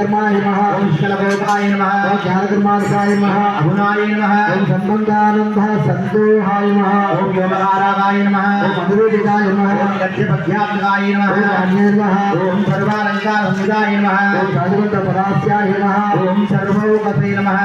विश्वकर्माय नमः ओम विश्वकर्माय नमः ओम ज्ञानकर्माय नमः अगुणाय नमः ओम संबंधानंद संदोहाय नमः ओम योगकाराय नमः ओम मधुरोदिताय नमः ओम गद्यपद्यात्मकाय नमः ओम अन्ये नमः ओम सर्वालंकारसंविदाय नमः ओम साधुवंत पदास्याय नमः ओम सर्वोपते नमः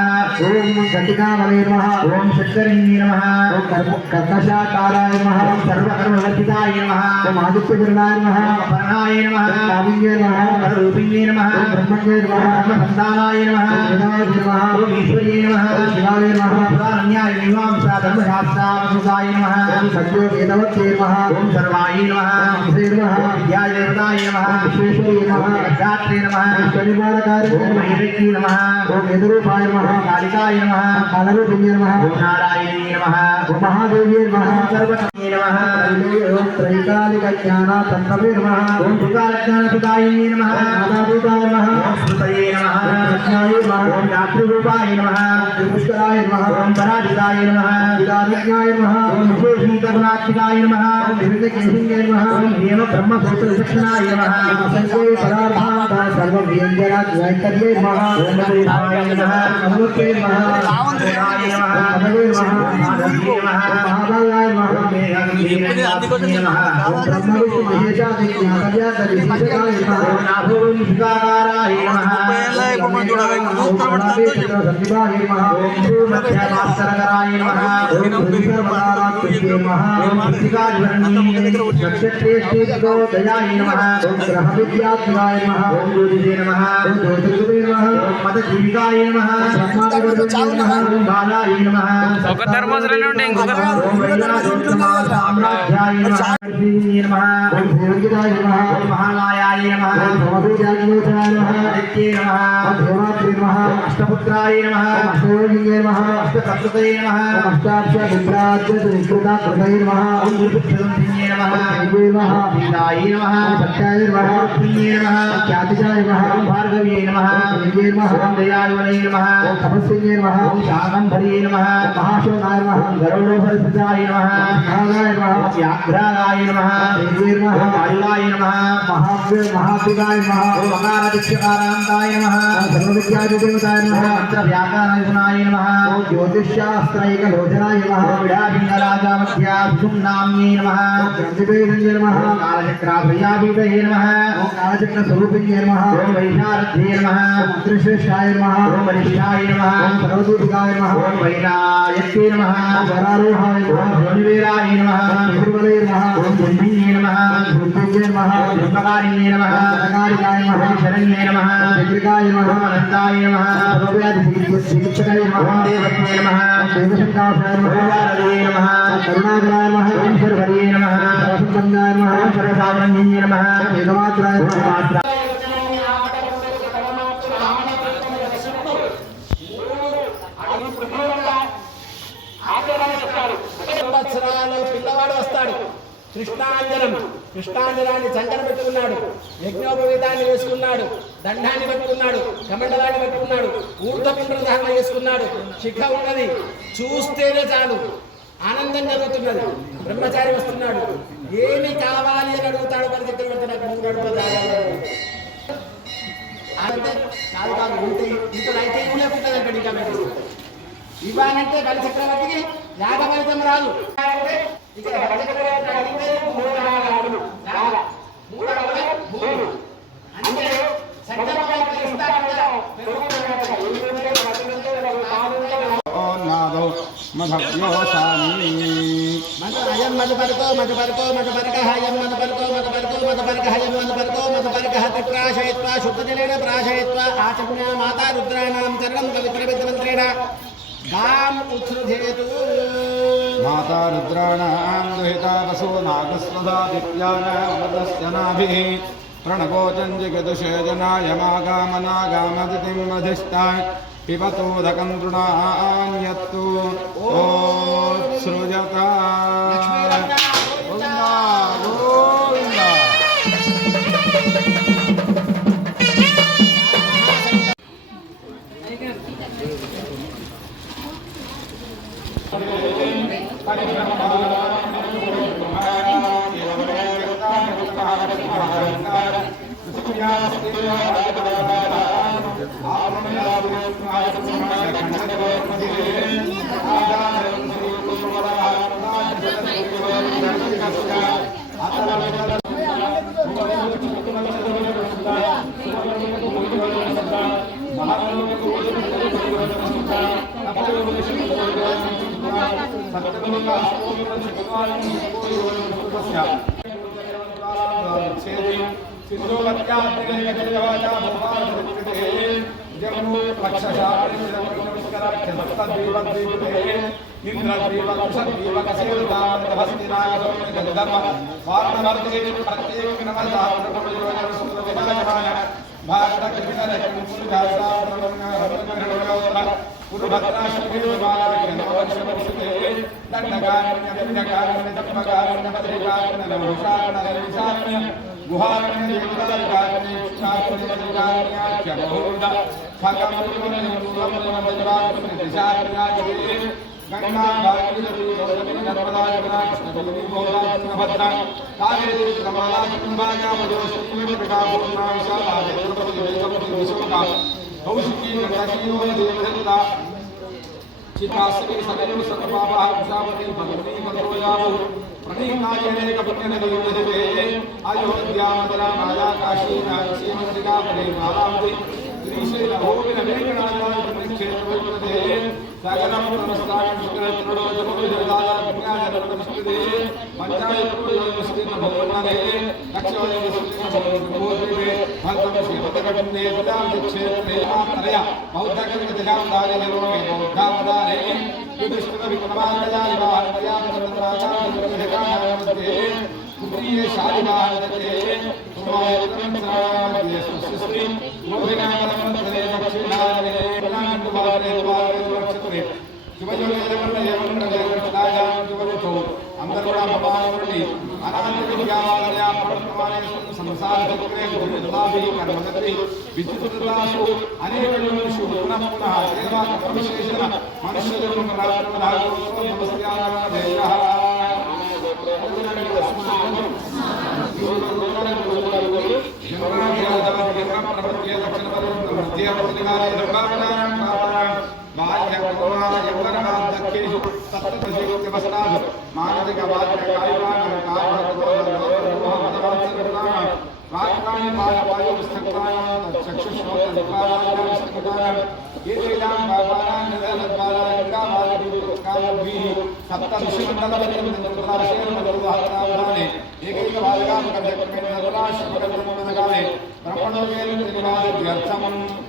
ओम घटिकावले नमः ओम शक्करिण्ये नमः ओम कर्कशाकाराय नमः ओम सर्वकर्मवर्जिताय नमः ओम आदित्यजनाय नमः अपरणाय नमः काविन्ये नमः रूपिण्ये नमः ब्रह्मण्ये नमः ब्रह्मसंधानाय नमः वेदाय नमः ओम ईश्वर्ये नमः शिवाय नमः पुराण्याय मीमांसा धर्मशास्त्रानुसाय नमः ओम सत्यो वेदवत्ये नमः ओम सर्वाय नमः विषे नमः विद्याय देवताय नमः विश्वेश्वर्ये नमः अध्यात्रे नमः शनिवारकाय ओम वैदिक्ये नमः ओम वेदरूपाय नमः कालिकाय नमः कालरूपिण्ये नमः ओम नारायण्ये नमः ओम महादेव्ये नमः सर्वकर्मण्ये नमः ओम त्रैकालिकज्ञानातन्त्रवे नमः ओम त्रिकालज्ञानसुताय नमः नादाभूताय नमः ओम श्रुतये नमः रत्नाय नमः ओम रात्रिरूपाय नमः पुष्कराय नमः ओम पराजिताय नमः विदाज्ञाय नमः ओम विशेषीकरणात्मिकाय नमः ओम विविधकेशिन्ये नमः ओम हेम ब्रह्मसूत्रविचक्षणाय नमः संजय पदार्थान्त सर्वव्यञ्जनाद्वैतर्ये नमः ओम देवाय नमः नमोते नमः रावणाय नमः नमो नमः माधव्ये नमः महाभागाय नमः मेघगम्भीराय नमः ओम ब्रह्मविष्णु महेशादिज्ञातव्यातविशिष्टाय नमः ओम नाभोविकाराय नमः ओम संदिवाय नमः ओम भूमध्यमास्तरकराय नमः ओम भूमिकर्मकारात्मके नमः ओम कृतिकाज्वरणी नक्षत्रेष्टिगोदयाय नमः ओम ग्रहविद्यात्मकाय नमः ओम ज्योतिषे नमः ओम ज्योतिर्गुवे नमः ओम मतजीविकाय नमः ब्रह्मादिगुरुवे नमः ओम बालाय नमः ఒక ధర్మసరలో ఉంటే ఇంకొక ओम वैराजोत्तमासाम्राज्याय नमः ओम देवगिराय नमः ओम महामायाय नमः ओम भवदूजाग्नोचाय नमः नित्ये नमः ओम देवात्रे नमः ओम अष्टपुत्राय नमः ओम अष्टयोगिने नमः अष्टतत्त्वये नमः ओम अष्टाक्षरविभ्राजनिकृताकृतये नमः ओम गुरुपुत्रसंधिन्ये नमः देवे नमः पीताय नमः ओम सत्याय नमः ओम प्रिये नमः ओम ख्यातिजाय नमः ओम भार्गव्ये नमः ओम देव्ये नमः ओम दयायुने नमः ओम तपस्विने नमः ओम शाकम्भर्ये नमः ओम महाशोकाय नमः ओम गरुडोपरिस्थिताय नमः नागाय नमः ओम व्याघ्राय नमः देव्ये नमः ओम आयुराय नमः महाद्विगाय नमः ओम मकारादित्यकारान्ताय नमः ओम सर्वविद्यादिदेवताय नमः मंत्रव्याकरणनिपुणाय नमः ओम ज्योतिष्शास्त्रैकलोचनाय नमः ओम विडाभिङ्गराजामध्याभिषुम्नाम्ये नमः ओम ग्रन्थिभेदन्ये नमः ओम कालचक्राभयाभीतये नमः ओम कालचक्रस्वरूपिण्ये नमः ओम वैशारथ्ये नमः ओम मंत्रश्रेष्ठाय नमः ओम वरिष्ठाय नमः ओम सर्वदूतिकाय नमः ओम वैनायक्ये नमः ओम वरारोहाय नमः ओम ध्वनिवीराय नमः ओम निर्मले नमः ओम बुद्धिये नमः ओम बुद्धिये नमः ओम धर्मकारिणे नमः धर्मकारिकाय नमः ओम शरण्ये नमः ओम विग्रहाय नमः ओम अनन्ताय नमः ओम सर्वव्याधिचिकित्सकाय नमः ओम देवत्वे नमः ओम देवशङ्कासाय नमः ओम वारदये नमः ओम करुणाकराय नमः ओम सर्वहरिये नमः ओम सर्वसम्पन्नाय नमः ओम सर्वसावरण्ये नमः ओम वेदमात्राय नमः పిల్లవాడు వస్తాడు కృష్ణాంజనాన్ని చంకన పెట్టుకున్నాడు, యజ్ఞోపవీతాన్ని వేసుకున్నాడు, దండాన్ని పెట్టుకున్నాడు, కమండలాన్ని పెట్టుకున్నాడు, ఊర్ధ్వపుండ్రధారణ చేసుకున్నాడు, శిఖ ఉన్నది, చూస్తేనే చాలు ఆనందం జరుగుతున్నది. బ్రహ్మచారి వస్తున్నాడు, ఏమి కావాలి అని అడుగుతాడు. మరి చక్రవర్తి నాకు 3 అడుగులు అంటే కాదు కాదు ఇంత అయితే లేకుంటుంది అంటే ఇంకా ఇవ్వాలంటే బలి చక్రవర్తికి యాగ ఫలితం రాదు. ఇక్కడ మధుపరకో మధుపరకో మధుపరక హయం మధుపరకో మధుపరకో మధుపరక హయం మధుపరకో మధుపరక త్రిప్రాశయత్వా శుద్ధజలేన ప్రాశయత్వా ఆచమ్య మాతా రుద్రాణాం చరణం పవిత్రవిద్యమంత్రేణ गाम उत्सृजेतु माता रुद्राणां दुहिता वसो नागस्वधा दिव्यानामदस्य नाभिः प्रणवोचं जिगदुषे जनाय मागामनागामदितिं वधिष्ठाय पिबतोदकं तृणान्यत्तु ओत्सृजता Gracias. चित्रास्त्री सदैव सतपापः विषावती भगवती मंत्रोयावो प्रणीतायनेक पुण्यनदीनदिवे अयोध्या मदरा माया काशी नासी मंत्रिका परिवारावती श्रीशैलभूमिन वेंकटाचल क्षेत्रवैपदे सागरं नमस्कारं शुक्रत्रणो जपविदाय पुण्याजनमस्कृते पंचायतपुरयोस्थित भवनने लक्ष्योदय सुकृतभवनभूमिवे भक्तं श्रीपदकण्डे पदाक्षेत्रे आत्रया बौद्धकर्मदिनां दारिजलोके बौद्धावदारे युधिष्ठिर विक्रमाङ्गजालिवाहनया चन्द्राचार्यविधिकानामध्ये पुत्रीये शालिवाहनते सुमायत्रं सुश्री मोहिनामनमन्तरे दक्षिणारे पुराणकुमारे द्वारे रक्षतुरे శుభయోగేవన్నయేవన్నదేవృష్టాయాం శుభరుతో అందరూ కూడా భగవానుని అనాది విద్యావాదయా ప్రవర్తమానే సంసారచక్రే గురుదాభి కర్మగతి విచిత్రదాసు అనేకజనుషు పునః పునః సేవా కర్మవిశేషణ మనుష్యజన్మ ప్రాప్తమధాగోత్సవం నమస్కారాదేయః मानविक वाक्यानि पायवायु स्थक्तानां चक्षुष्मोत्तद्वारायां स्थक्तानां एतेषां पापानां निधनद्वारायङ्गामादिकालभिः सप्तऋषिमण्डलपर्यन्तराशेर्मण्डलवाहनावधाने एकैकबालकां कथक्रेण नवराश्रमकल्पनकाले ब्रह्मणोपेन त्रिनिवादव्यर्थं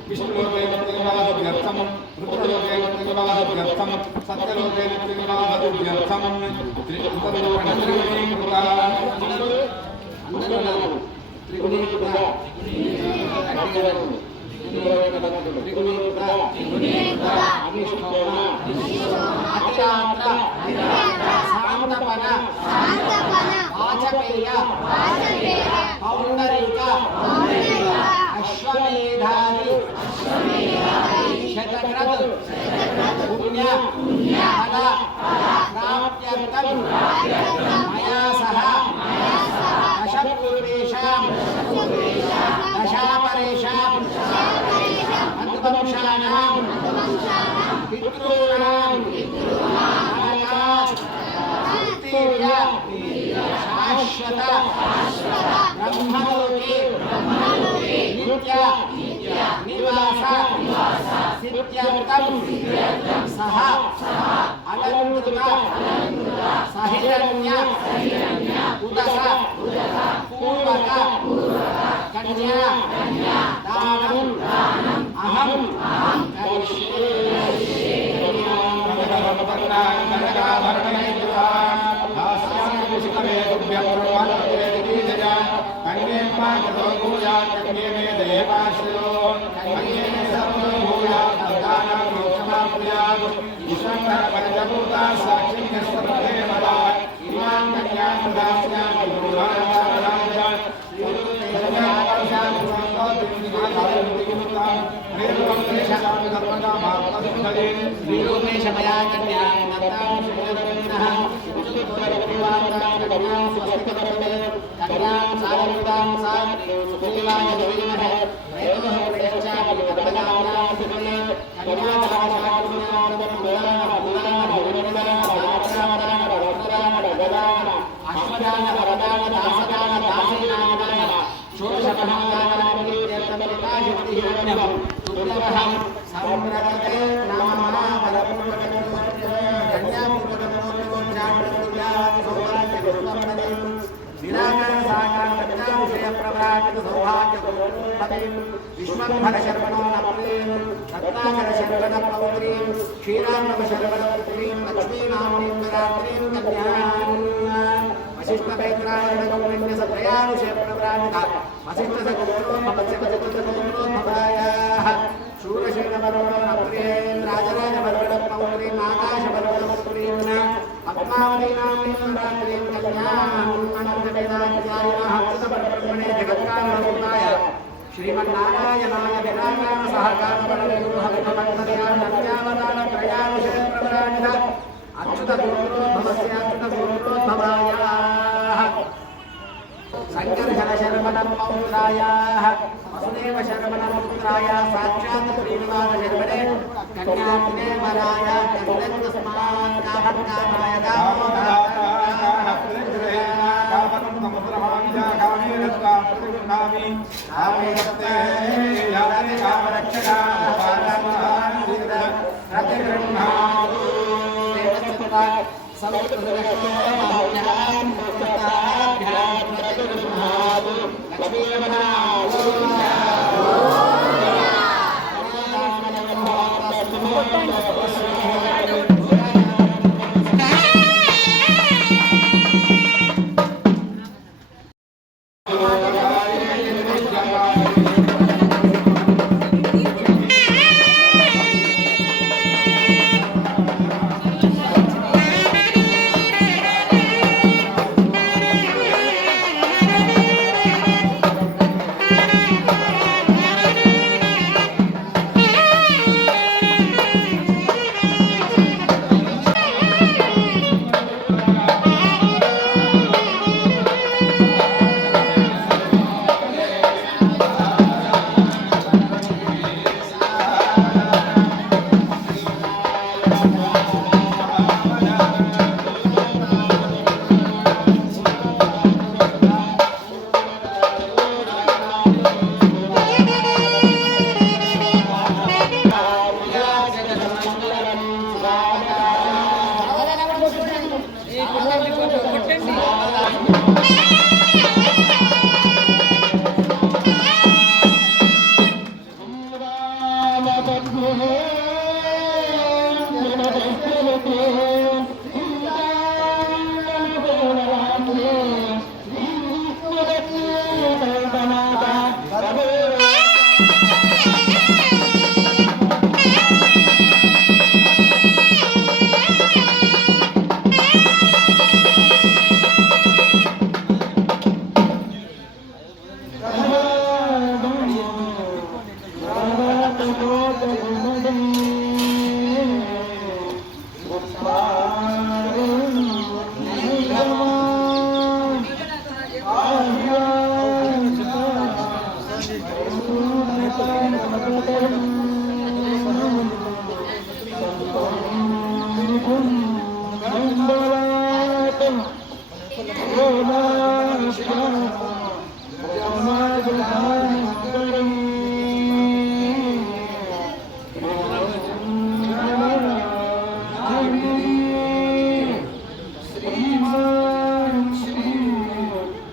विष्णुलोपेन त्रिनिवादव्यर्थं रुद्रलोपेन त्रिनिवादव्यर्थं सत्यलोपेन त्रिनिवादव्यर्थं त्रिगुणीकृता त्रिगुणीकृता శాంతపన వాచపేయ పౌండరీక అశ్వమేధాది శతక్రతు పుణ్య ఫల ప్రాప్త్యర్థం మయా సహ దశపూర్వేషాం దశాపరేషాం అంతవంశానాం పితॄణాం శాశ్వత బ్రహ్మలోకే నిత్య నివాస సిద్ధ్యర్థం సహ అలంకృత సహిరణ్య ఉదక పూర్వక కన్యా దానం అహం కరిష్యే విశ్వంభర శర్వణో నమః రత్నాకర శర్వణ పౌత్రీం క్షీరాన్నవ శర్వణ పుత్రీం లక్ష్మీనామీం రాత్రీం కన్యాం వశిష్ఠ పైత్రాయణ గౌరవ్య సత్రయానుష ప్రవ్రాజిత వశిష్ఠ సగోత్రో భవస్య సగోత్రో భవాయాః శూరశేన వరుణ నప్రేం రాజరాజ వరుణ పౌత్రీం ఆకాశ వరుణ పుత్రీం పద్మావతి నామీం రాత్రీం కన్యాం అనంతవేదాధ్యాయః హస్తపరబ్రహ్మణే జగత్కారణభూతాయ श्रीमन्नारायणाय विरागान सहकारबलनिर्वहणमन्त्रयान् त्रयानुषे प्रवराजित अच्युतगोत्रोद्भवस्य अच्युतगोत्रोद्भवायाः शङ्करशर शर्मणं पौत्रायाः वसुदेव शर्मणं पुत्राय साक्षात् श्रीनिवास शर्मणे कन्याग्ने वराय कन्यस्मात् कामकामाय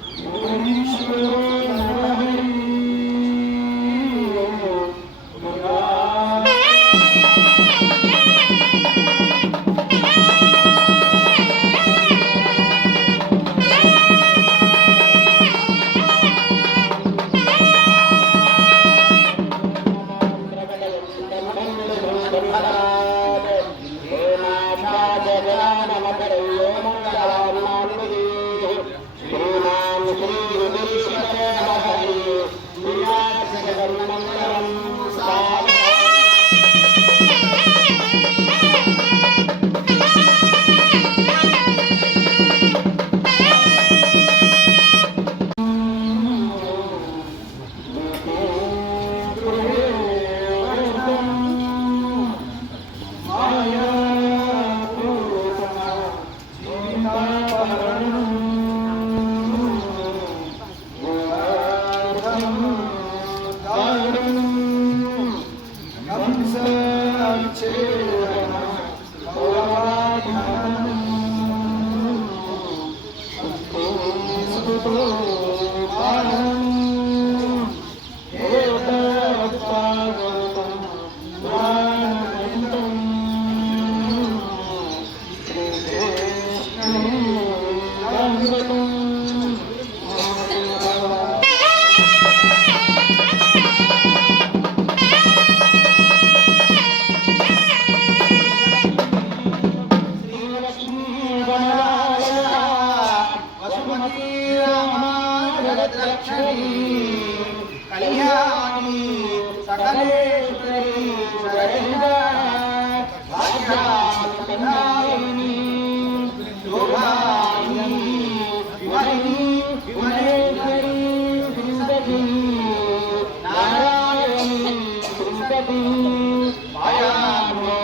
Thank you. కళ్యాణి సకలేశ్వరి శరణ్య భాగ్యాని శోభాని విమలిని విమలేశ్వరి శ్రీమతి నారాయణి శ్రీమతి మాయామో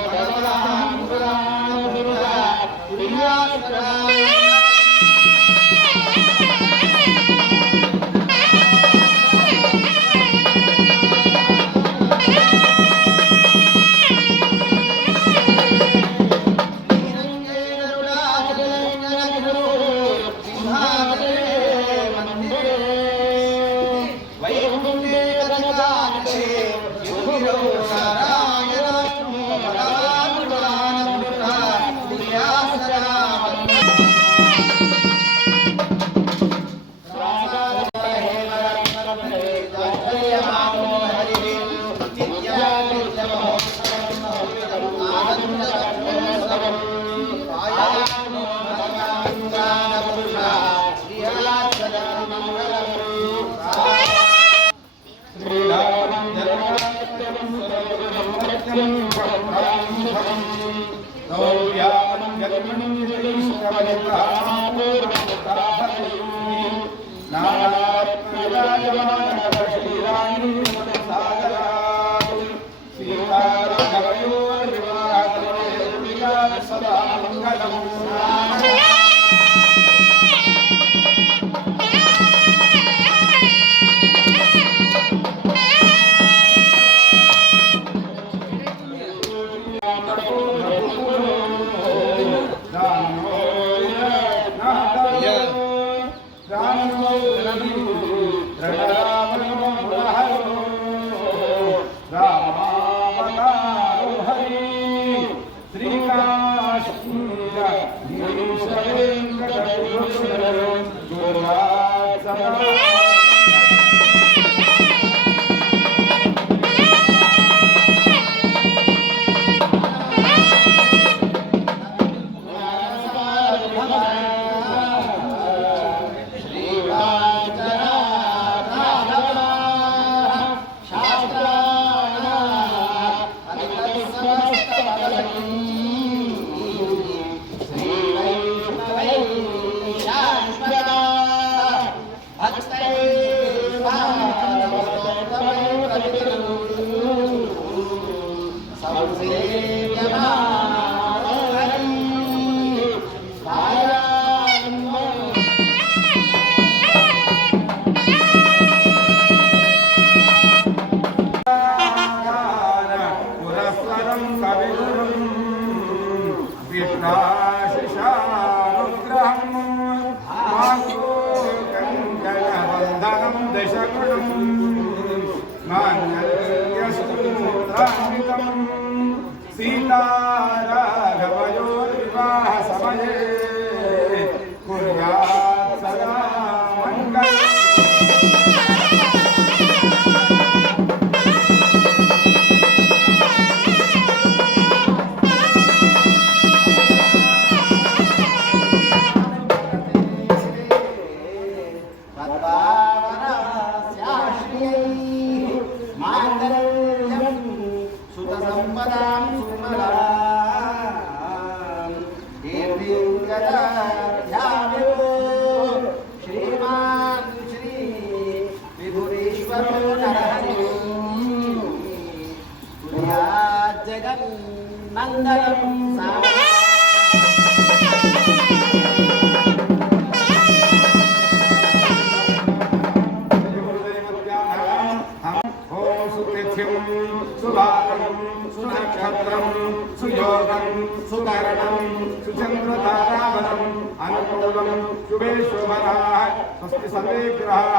तारावनम् अनुकूलम् शुभे शोभनाः स्वस्ति सर्वे ग्रहाः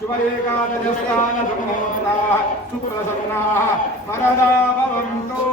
शुभ एकादशस्नानसमुहूर्ताः सुप्रसन्नाः वरदा भवन्तु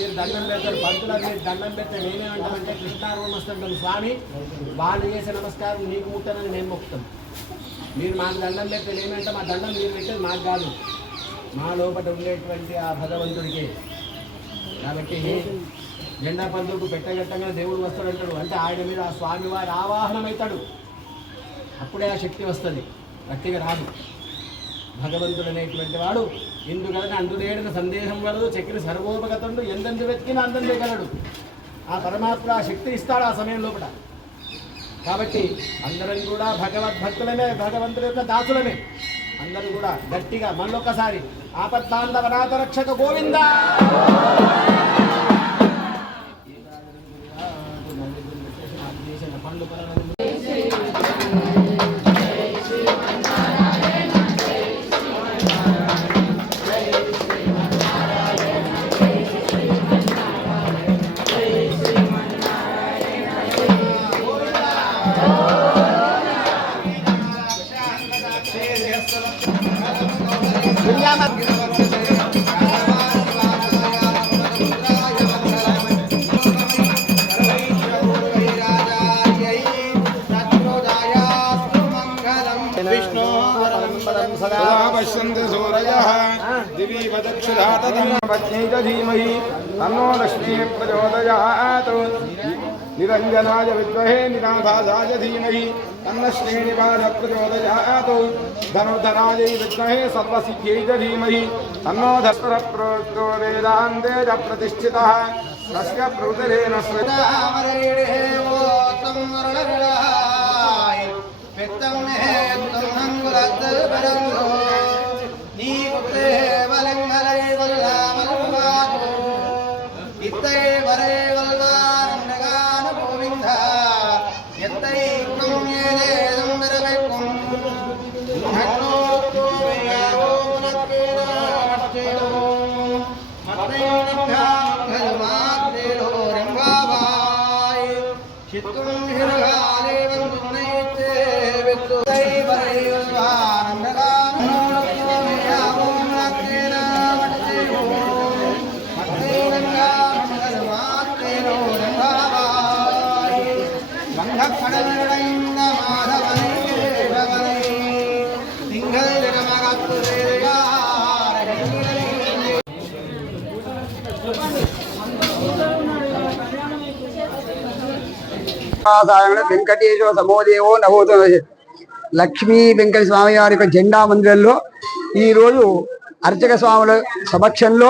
మీరు దండం పెడతారు, పంతులకు మీరు దండం పెడితే నేనేమంటామంటే కృష్ణార్వమస్తుంటాను స్వామి, వాళ్ళు చేసే నమస్కారం నీకు ముట్టనని మేము మొక్కుతాం. మీరు మాకు దండం పెడితే నేనేమంటాం, ఆ దండం మీరు పెట్టేది మాకు కాదు, మా లోపల ఉండేటువంటి ఆ భగవంతుడికి. కాబట్టి జెండా పంతులకు పెట్టగట్టంగా దేవుడు వస్తాడంటాడు, అంటే ఆయన మీద ఆ స్వామివారి ఆవాహనం అవుతాడు, అప్పుడే ఆ శక్తి వస్తుంది, గట్టిగా రాదు. భగవంతుడు అనేటువంటి వాడు ఇందుకలన అందులేడిన సందేహం కలదు, చక్రి సర్వోపగతుడు, ఎందెందు వెతికినా అందందే గలడు. ఆ పరమాత్మ ఆ శక్తి ఇస్తాడు ఆ సమయం లోపల. కాబట్టి అందరం కూడా భగవద్భక్తులమే, భగవంతుడి యొక్క దాసులమే. అందరూ కూడా గట్టిగా మళ్ళొక్కసారి ఆపద్బాంధవనాథ రక్షక గోవిందా. పండ్లు पश्यन्ति सूरयः दिवि वदक्षुधातधीमहि तन्नो लक्ष्मीः प्रचोदयात् निरञ्जनाय विद्महे निराभासाय धीमहि तन्नः श्रीनिवासः प्रचोदयात् धनुर्धराय विद्महे सर्वसिद्ध्यै च धीमहि तन्नो धर्मः प्रोक्तो वेदान्ते च प्रतिष्ठितः तस्य प्रवृतिरेण వెంకటేశ్వర సమోదేవో నవోతో. లక్ష్మీ వెంకట స్వామి వారి యొక్క జెండా మందిరంలో ఈరోజు అర్చక స్వాముల సమక్షంలో,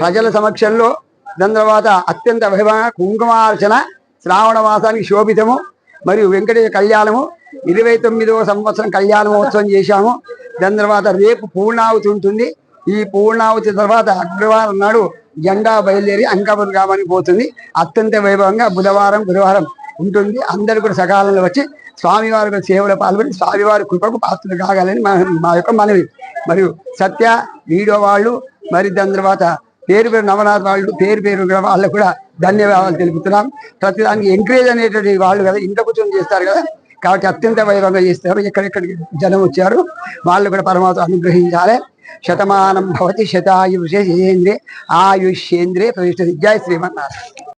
ప్రజల సమక్షంలో, దాని తర్వాత అత్యంత వైభవంగా కుంకుమార్చన, శ్రావణ మాసానికి శోభితము మరియు వెంకటేశ్వర కళ్యాణము 29వ సంవత్సరం కళ్యాణ మహోత్సవం చేశాము. దాని తర్వాత రేపు పూర్ణావతి ఉంటుంది. ఈ పూర్ణావతి తర్వాత అగ్రవారం నాడు జెండా బయలుదేరి అంకాపురం గ్రామానికి పోతుంది. అత్యంత వైభవంగా బుధవారం గురువారం ఉంటుంది. అందరూ కూడా సకాలంలో వచ్చి స్వామివారి సేవలో పాల్గొని స్వామివారి కృపకు పాత్రలు కాగాలని మా యొక్క మనవి. మరియు సత్య వీడియో వాళ్ళు, మరి దాని తర్వాత పేరు పేరు నవనాథ్ వాళ్ళు, పేరు పేరు వాళ్ళకు కూడా ధన్యవాదాలు తెలుపుతున్నాం. ప్రతిదానికి ఎంకరేజ్ అనేటువంటి వాళ్ళు కదా, ఇంట్లో కూర్చొని చేస్తారు కదా, కాబట్టి అత్యంత వైభవంగా చేస్తారు. ఎక్కడెక్కడికి జనం వచ్చారు, వాళ్ళు కూడా పరమాత్మ అనుగ్రహించాలి. శతమానం భవతి శతాయుషేంద్రే ఆయుష్యేంద్రే ప్రతిష్ఠ జయ శ్రీమన్నారాయణ.